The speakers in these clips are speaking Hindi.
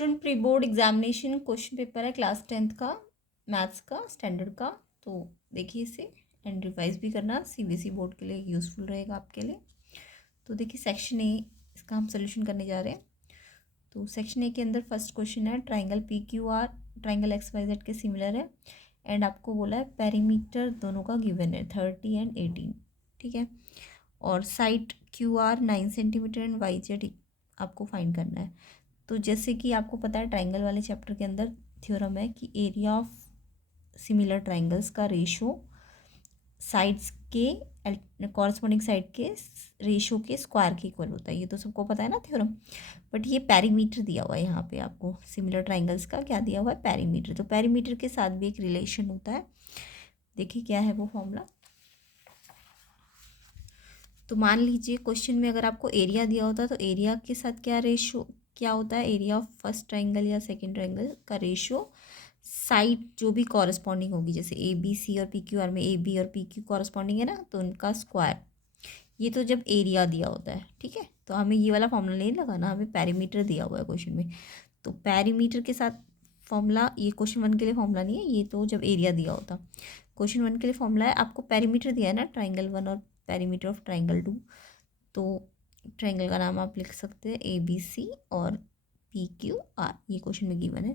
Student pre board examination question paper है क्लास 10th का मैथ्स का स्टैंडर्ड का। तो देखिए इसे एंड रिवाइज भी करना, सीबीएसई बोर्ड के लिए यूज़फुल रहेगा आपके लिए। तो देखिए सेक्शन ए, इसका हम सोल्यूशन करने जा रहे हैं। तो सेक्शन ए के अंदर फर्स्ट क्वेश्चन है triangle P Q R triangle X Y Z के सिमिलर है एंड आपको बोला है पेरीमीटर दोनों का गिवन है 30 एंड 18, ठीक है। और side Q R 9 centimetre and Y Z आपको फाइंड करना है। तो जैसे कि आपको पता है ट्राइंगल वाले चैप्टर के अंदर थ्योरम है कि एरिया ऑफ सिमिलर ट्राइंगल्स का रेशो साइड्स के कॉरस्पॉन्डिंग साइड के रेशो के स्क्वायर के इक्वल होता है। ये तो सबको पता है ना थ्योरम। बट ये पेरीमीटर दिया हुआ है यहाँ पे आपको, सिमिलर ट्राइंगल्स का क्या दिया हुआ है, पेरीमीटर। तो पेरीमीटर के साथ भी एक रिलेशन होता है। देखिए क्या है वो फॉर्मूला। तो मान लीजिए क्वेश्चन में अगर आपको एरिया दिया होता है तो एरिया के साथ क्या रेशो क्या होता है, एरिया ऑफ फर्स्ट ट्राइंगल या सेकंड ट्राइंगल का रेशो साइड जो भी कॉरस्पॉन्डिंग होगी, जैसे ए बी सी और पी क्यू आर में ए बी और पी क्यू कॉरस्पॉन्डिंग है ना, तो उनका स्क्वायर। ये तो जब एरिया दिया होता है, ठीक है। तो हमें ये वाला फॉर्मूला नहीं लगाना, हमें पेरीमीटर दिया हुआ है क्वेश्चन में। तो पेरीमीटर के साथ फॉर्मूला, ये क्वेश्चन 1 के लिए फॉर्मूला नहीं है, ये तो जब एरिया दिया होता। क्वेश्चन 1 के लिए फॉर्मूला है, आपको पेरीमीटर दिया है ना ट्राइंगल 1 और पेरीमीटर ऑफ ट्राइंगल 2। तो ट्राइंगल का नाम आप लिख सकते हैं ए बी सी और पी क्यू आर, ये क्वेश्चन में गिवन है।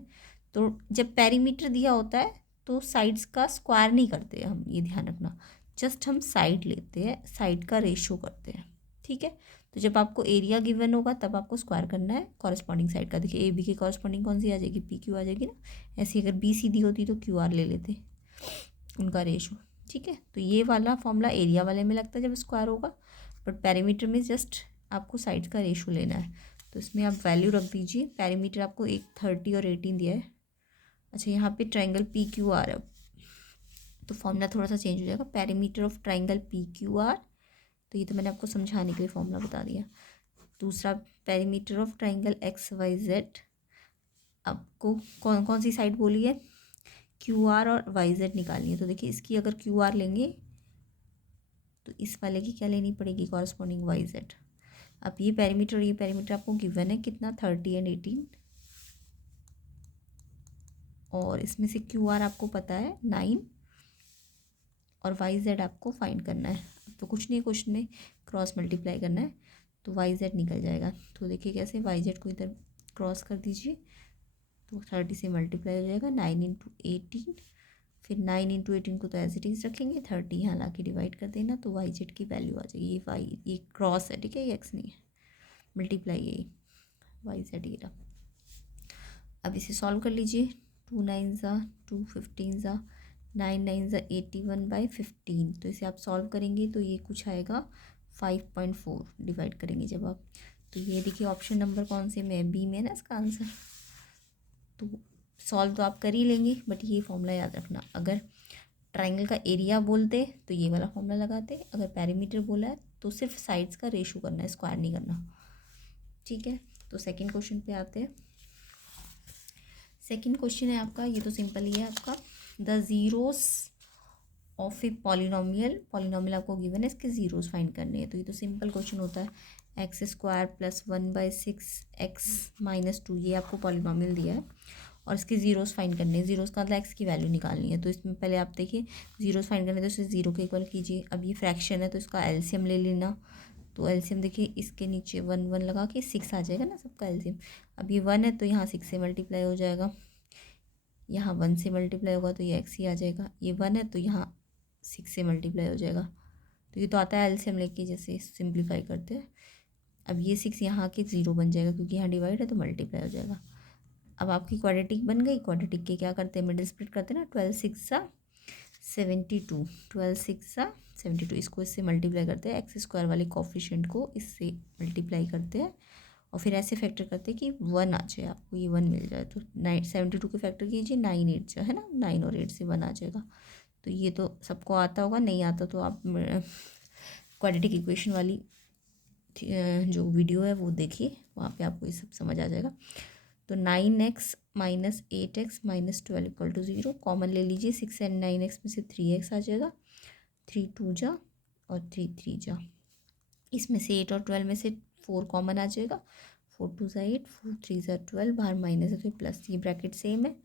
तो जब पेरीमीटर दिया होता है तो साइड्स का स्क्वायर नहीं करते हम, ये ध्यान रखना। जस्ट हम साइड लेते हैं, साइड का रेशो करते हैं, ठीक है। तो जब आपको एरिया गिवन होगा तब आपको स्क्वायर करना है कॉरस्पॉन्डिंग साइड का। देखिए ए बी के कॉरस्पॉन्डिंग कौन सी आ जाएगी, पी क्यू आ जाएगी ना। ऐसी अगर बी सी दी होती तो क्यू आर ले लेते उनका रेशो, ठीक है। तो ये वाला फॉर्मूला एरिया वाले में लगता है जब स्क्वायर होगा, बट पेरीमीटर में जस्ट आपको साइड का रेशो लेना है। तो इसमें आप वैल्यू रख दीजिए। पेरीमीटर आपको 30 और 18 दिया है। अच्छा, यहाँ पे ट्राइंगल पी क्यू आर है तो फॉर्मूला थोड़ा सा चेंज हो जाएगा, perimeter of triangle P Q are. तो ये तो मैंने आपको समझाने के लिए फॉर्मूला बता दिया। दूसरा perimeter of triangle X Y Z, आपको कौन कौन सी साइड बोली है, क्यू आर और वाई जेड निकालनी है। तो देखिए इसकी अगर क्यू आर लेंगे तो इस वाले की क्या लेनी पड़ेगी, कॉरस्पॉन्डिंग वाई जेड। अब ये पेरीमीटर और ये पेरीमीटर आपको गिवन है कितना, 30 एंड 18। और इसमें से क्यू आर आपको पता है 9 और वाई जेड आपको फाइंड करना है। तो कुछ नहीं, क्वेश्चन में क्रॉस मल्टीप्लाई करना है तो वाई जेड निकल जाएगा। तो देखिए कैसे, वाई जेड को इधर क्रॉस कर दीजिए तो 30 से मल्टीप्लाई हो जाएगा, 9 इंटू 18। फिर 9 इंटू 18 को तो एज इट इज़ रखेंगे, 30 यहाँ ला के डिवाइड कर देना तो वाई जेड की वैल्यू आ जाएगी। ये वाई, ये क्रॉस है, ठीक है, ये एक्स नहीं है, मल्टीप्लाई ये वाई जेड ये रहा। अब इसे सॉल्व कर लीजिए। 2 9 ज़ा 2 15 ज़ा 9 9 ज़ा 81/15। तो इसे आप सॉल्व करेंगे तो ये कुछ आएगा 5.4 डिवाइड करेंगे जब आप। तो ये देखिए ऑप्शन नंबर कौन से में, बी में ना इसका आंसर। तो सॉल्व तो आप कर ही लेंगे, बट ये फॉर्मूला याद रखना। अगर ट्राइंगल का एरिया बोलते तो ये वाला फॉर्मूला लगाते, अगर पेरीमीटर बोला है तो सिर्फ साइड्स का रेशो करना है, स्क्वायर नहीं करना, ठीक है। तो सेकंड क्वेश्चन पे आते हैं। सेकंड क्वेश्चन है आपका, ये तो सिंपल ही है आपका, the zeros of a polynomial आपको गिवन है, इसके जीरोस फाइंड करने हैं। तो ये तो सिंपल क्वेश्चन होता है, x square plus 1/6 x minus 2, ये आपको पॉलिनोमियल दिया है और इसके जीरोस फाइंड करने हैं। जीरोस का मतलब एक्स की वैल्यू निकालनी है। तो इसमें पहले आप देखिए जीरोस फाइंड करने तो इसे जीरो के इक्वल कीजिए। अब ये फ्रैक्शन है तो इसका एलसीएम ले लेना। तो एलसीएम देखिए इसके नीचे 1 1 लगा के 6 आ जाएगा ना सबका एलसीएम। अब ये 1 है तो यहाँ 6 से मल्टीप्लाई हो जाएगा, यहाँ 1 से मल्टीप्लाई होगा तो ये एक्स ही आ जाएगा। ये 1 है तो यहाँ 6 से मल्टीप्लाई हो जाएगा। तो ये तो आता है एलसीएम लेके, जैसे सिंप्लीफाई करते हैं। अब ये 6 यहाँ के 0 बन जाएगा क्योंकि यहाँ डिवाइड है तो मल्टीप्लाई हो जाएगा। अब आपकी क्वाड्रेटिक बन गई। क्वाड्रेटिक के क्या करते हैं, मिडिल स्प्लिट करते हैं ना, 12 6 72, 12 6 72, इसको इससे मल्टीप्लाई करते हैं, एक्स स्क्वायर वाले कोफिशिएंट को इससे मल्टीप्लाई करते हैं और फिर ऐसे फैक्टर करते हैं कि 1 आ जाए, आपको ये 1 मिल जाए। तो 72 के फैक्टर कीजिए, 9 8 जो है ना, 9 और 8 से 1 आ जाएगा। तो ये तो सबको आता होगा, नहीं आता तो आप क्वाड्रेटिक इक्वेशन वाली जो वीडियो है वो देखिए, वहाँ पे आपको ये सब समझ आ जाएगा। तो 9x minus 8x minus 12 equal to 0, common ले लीजिए। 6 एंड 9x में से 3x आ जाएगा, 3 2 जा और 3 3 जा। इसमें से 8 और 12 में से 4 कॉमन आ जाएगा, 4 2 8, 4 3 12, बाहर माइनस है तो प्लस, ये ब्रैकेट सेम है।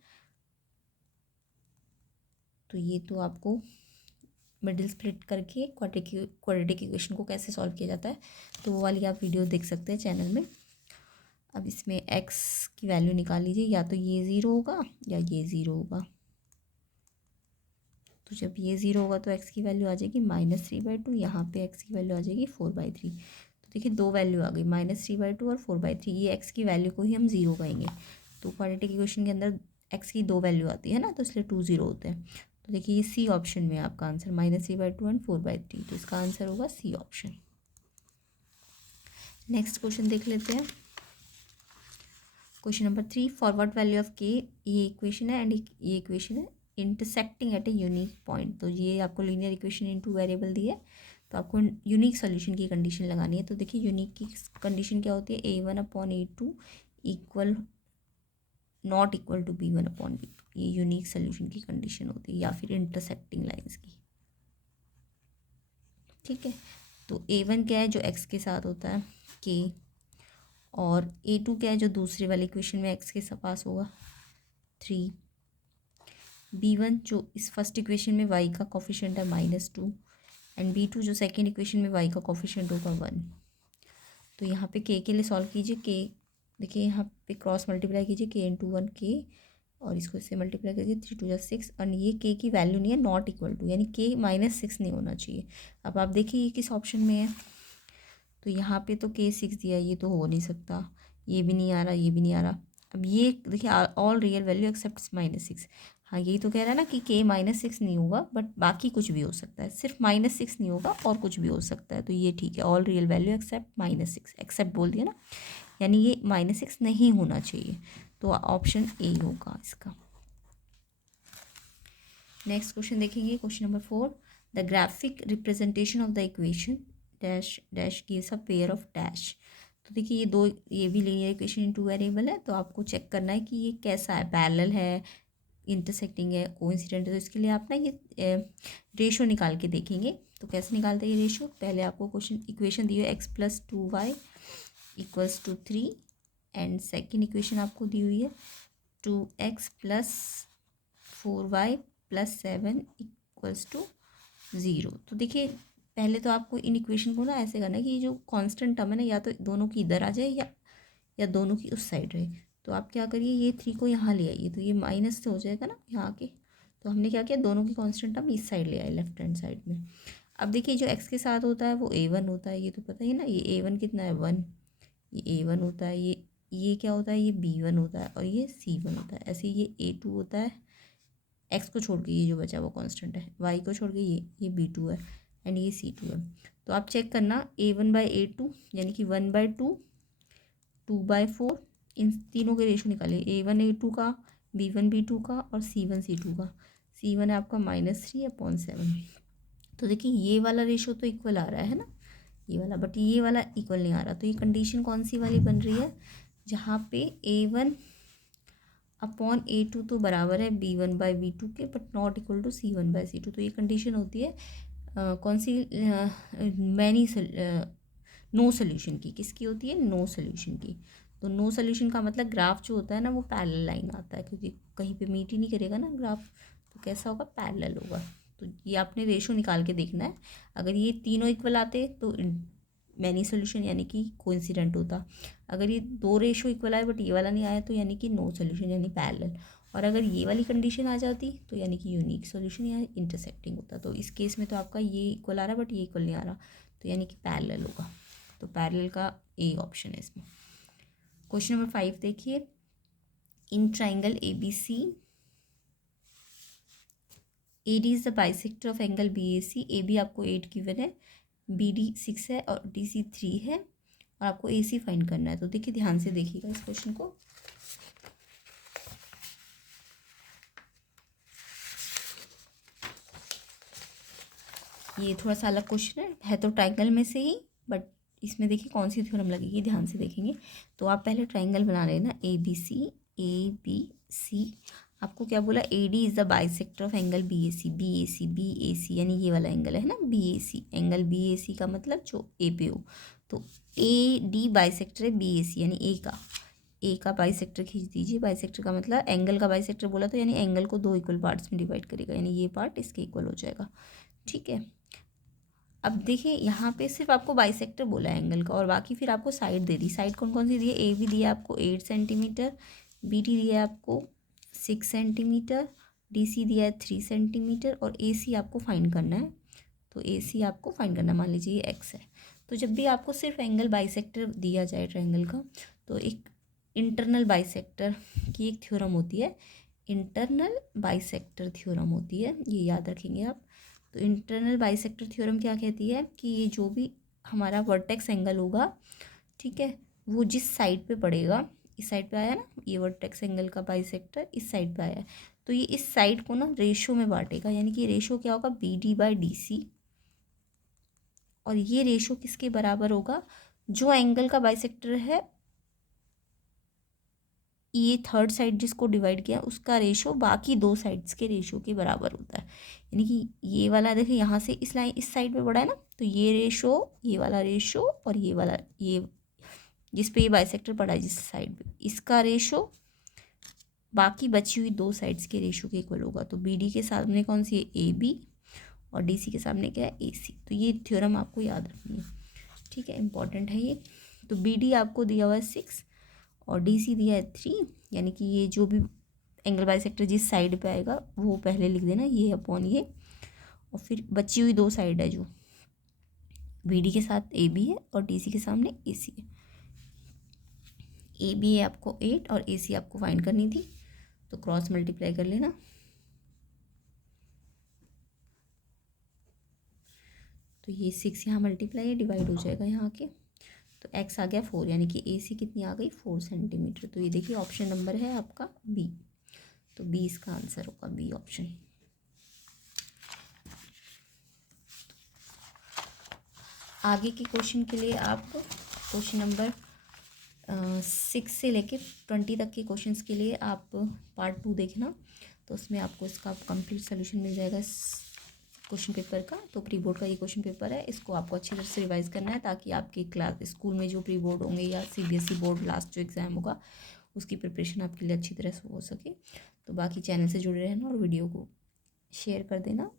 तो ये तो आपको मिडिल स्प्लिट करके क्वाड्रेटिक इक्वेशन को कैसे सॉल्व किया जाता है तो वो वाली आप वीडियो देख सकते हैं चैनल में। अब इसमें एक्स की वैल्यू निकाल लीजिए, या तो ये ज़ीरो होगा या ये ज़ीरो होगा। तो जब ये ज़ीरो होगा तो एक्स की वैल्यू आ जाएगी -3/2, यहाँ पे एक्स की वैल्यू आ जाएगी 4/3। तो देखिए दो वैल्यू आ गई, -3/2 और 4/3, ये एक्स की वैल्यू को ही हम ज़ीरो कहेंगे। तो क्वाड्रेटिक इक्वेशन के अंदर एक्स की दो वैल्यू आती है ना, तो इसलिए 2 0 होते हैं। तो देखिए ये सी ऑप्शन में आपका आंसर -3/2 एंड 4/3, तो इसका आंसर होगा सी ऑप्शन। नेक्स्ट क्वेश्चन देख लेते हैं। Question number 3, for what value of K, ये इक्वेशन है एंड ये इक्वेशन है, intersecting at a unique point. तो ये आपको linear equation in two variable दी है, तो आपको यूनिक सोल्यूशन की कंडीशन लगानी है। तो देखिए यूनिक की कंडीशन क्या होती है, A1/A2 equal not equal to B1/B2, ये यूनिक सोल्यूशन की कंडीशन होती है, या फिर इंटरसेक्टिंग लाइंस की। ठीक है, तो A1 क्या है जो एक्स के साथ होता है के, और A2 क्या है जो दूसरी वाली इक्वेशन में एक्स के पास होगा 3, B1 जो इस फर्स्ट इक्वेशन में y का कोफिशिएंट है -2, एंड B2 जो सेकेंड इक्वेशन में y का कोफिशिएंट होगा 1। तो यहाँ पे k के लिए सॉल्व कीजिए, k देखिए यहाँ पे क्रॉस मल्टीप्लाई कीजिए, k इंटू 1 k, और इसको इससे मल्टीप्लाई कीजिए, 3 2 6, और ये k की वैल्यू नहीं है, नॉट इक्वल टू, यानी k -6 नहीं होना चाहिए। अब आप देखिए ये किस ऑप्शन में है, तो यहाँ पे तो k 6 दिया है, ये तो हो नहीं सकता, ये भी नहीं आ रहा, ये भी नहीं आ रहा। अब ये देखिए ऑल रियल वैल्यू एक्सेप्ट -6, हाँ यही तो कह रहा है ना कि k -6 नहीं होगा, बट बाकी कुछ भी हो सकता है, सिर्फ -6 नहीं होगा और कुछ भी हो सकता है, तो ये ठीक है, all real value except -6, except बोल दिया ना, यानी ये -6 नहीं होना चाहिए, तो ऑप्शन ए होगा इसका। नेक्स्ट क्वेश्चन देखेंगे, question number 4, the graphic representation of the equation dash dash gives a pair of dash. तो देखिए ये भी linear equation in two variable है, तो आपको चेक करना है कि ये कैसा है, पैरेलल है, इंटरसेक्टिंग है, कोइंसिडेंट है। तो इसके लिए आप ना ये रेशो निकाल के देखेंगे। तो कैसे निकालते हैं ये रेशो, पहले आपको क्वेश्चन इक्वेशन दी है x+2y equals to 3, and second equation आपको दी हुई है 2x + 4y + 7 इक्वल्स टू 0। तो देखिए पहले तो आपको इन इक्वेशन को ना ऐसे करना है कि ये जो कांस्टेंट टर्म है ना, या तो दोनों की इधर आ जाए या दोनों की उस साइड रहे। तो आप क्या करिए, ये 3 को यहाँ ले आइए, तो ये माइनस से हो जाएगा ना यहाँ के। तो हमने क्या किया, दोनों की कांस्टेंट टर्म इस साइड ले आए, लेफ्ट हैंड साइड में। अब देखिए जो एक्स के साथ होता है वो A1 होता है, ये तो पता ही ना, ये A1 कितना है 1, ये A1 होता है, ये क्या होता है, ये B1 होता है, और ये C1 होता है। ऐसे ये A2 होता है, एक्स को छोड़ के ये जो बचा वो कांस्टेंट है, वाई को छोड़ के ये B2 है, एंड ये C2 है। तो आप चेक करना A1/A2 यानी कि 1/2, 2/4, इन तीनों के रेशो निकालिए, A1/A2 का, B1/B2 का, और C1/C2 का। C1 है आपका -3/7। तो देखिए ये वाला रेशो तो इक्वल आ रहा है ना, ये वाला, बट ये वाला इक्वल नहीं आ रहा। तो ये कंडीशन कौन सी वाली बन रही है, जहाँ पे A1/A2 तो बराबर है B1/B2 के, but not equal to C1/C2। तो ये कंडीशन होती है कौन सी, नो सोल्यूशन की। किसकी होती है, नो सोल्यूशन की। तो नो सोल्यूशन का मतलब ग्राफ जो होता है ना वो पैरेलल लाइन आता है, क्योंकि कहीं पे मीट ही नहीं करेगा ना ग्राफ, तो कैसा होगा, पैरेलल होगा। तो ये आपने रेशो निकाल के देखना है, अगर ये तीनों इक्वल आते तो मैनी सोल्यूशन यानी कि कोइंसिडेंट होता, अगर ये दो रेशो इक्वल आए बट ये वाला नहीं आया तो यानी कि नो सोल्यूशन यानी पैरेलल, और अगर ये वाली कंडीशन आ जाती तो यानी कि यूनिक सोल्यूशन या इंटरसेक्टिंग होता। तो इस केस में तो आपका ये इक्वल आ रहा है बट ये इक्वल नहीं आ रहा, तो यानी कि पैरेलल होगा। तो पैरेलल का ए ऑप्शन है इसमें। क्वेश्चन नंबर 5 देखिए, in triangle ABC, AD is the bisector of angle BAC। AB आपको 8 गिवन है, BD 6 है, और DC 3 है, और आपको AC फाइंड करना है। तो देखिए ध्यान से देखिएगा इस क्वेश्चन को। ये थोड़ा सा अलग क्वेश्चन है तो ट्राइंगल में से ही, बट इसमें देखिए कौन सी थ्योरम लगेगी, ध्यान से देखेंगे। तो आप पहले ट्राइंगल बना लेना, ABC। आपको क्या बोला, AD is the bisector of angle BAC यानी ये वाला एंगल है ना BAC, एंगल BAC का मतलब जो A पे हो। तो ए डी बाइसेक्टर है बी ए सी, यानी ए का बाइसेक्टर खींच दीजिए। बाइसेक्टर का मतलब एंगल का बाइसेक्टर बोला तो यानी एंगल को दो इक्वल पार्ट्स में डिवाइड करेगा, यानी ये पार्ट इसके इक्वल हो जाएगा। ठीक है, अब देखिए यहाँ पे सिर्फ आपको बाइसेक्टर बोला है एंगल का, और बाकी फिर आपको साइड दे दी। साइड कौन कौन सी दी है? ए बी दिया आपको 8 सेंटीमीटर, बी डी दिया है आपको 6 सेंटीमीटर, डी सी दिया है 3 सेंटीमीटर, और ए सी आपको फाइंड करना है। तो ए सी आपको फाइंड करना है, मान लीजिए ये एक्स है। तो जब भी आपको सिर्फ एंगल बाइसेक्टर दिया जाए ट्रायंगल का, तो एक इंटरनल बाइसेक्टर की एक थ्योरम होती है, इंटरनल बाइसेक्टर थ्योरम होती है, ये याद रखेंगे आप। तो इंटरनल बाइसेक्टर थ्योरम क्या कहती है कि ये जो भी हमारा वर्टेक्स एंगल होगा, ठीक है, वो जिस साइड पे पड़ेगा, इस साइड पे आया ना, ये वर्टेक्स एंगल का बाइसेक्टर इस साइड पे आया है, तो ये इस साइड को ना रेशो में बांटेगा, यानी कि रेशो क्या होगा? B D by D C. और ये रेशो किसके बराबर होगा? जो एंगल का बाइसेक्टर है, ये थर्ड साइड जिसको डिवाइड किया उसका रेशो बाकी दो साइड्स के रेशो के बराबर होता है। यानी कि ये वाला देखिए यहाँ से इस लाइन इस साइड पे बढ़ा है ना, तो ये रेशो, ये वाला रेशो, और ये वाला, ये जिस पे ये बाइसेक्टर पड़ा है जिस साइड पे, इसका रेशो बाकी बची हुई दो साइड्स के रेशो के इक्वल होगा। तो बी डी के सामने कौन सी है? ए बी, और डी सी के सामने क्या है? ए सी। तो ये थ्योरम आपको याद रखनी है, ठीक है, इंपॉर्टेंट है ये। तो बी डी आपको दिया हुआ है 6 और डी सी दिया है 3, यानी कि ये जो भी एंगल बाइसेक्टर जिस साइड पे आएगा वो पहले लिख देना, ये अपॉन ये, और फिर बची हुई दो साइड है जो बी डी के साथ ए बी है और डी सी के सामने ए सी है। ए बी है आपको 8 और ए सी आपको फाइंड करनी थी, तो क्रॉस मल्टीप्लाई कर लेना। तो ये 6 यहाँ मल्टीप्लाई है, डिवाइड हो जाएगा यहाँ के, तो x आ गया 4, यानी कि ए सी कितनी आ गई? 4 सेंटीमीटर। तो ये देखिए ऑप्शन नंबर है आपका बी, तो बी इसका आंसर होगा, बी ऑप्शन। आगे के क्वेश्चन के लिए आप क्वेश्चन नंबर 6 से लेके 20 तक के क्वेश्चंस के लिए आप पार्ट 2 देखना, तो उसमें आपको इसका कंप्लीट सोल्यूशन मिल जाएगा इस क्वेश्चन पेपर का। तो प्री बोर्ड का ये क्वेश्चन पेपर है, इसको आपको अच्छी तरह से रिवाइज करना है, ताकि आपके क्लास स्कूल में जो प्री बोर्ड होंगे या सीबीएसई बोर्ड लास्ट जो एग्ज़ाम होगा उसकी प्रिपरेशन आपके लिए अच्छी तरह से हो सके। तो बाकी चैनल से जुड़े रहना और वीडियो को शेयर कर देना।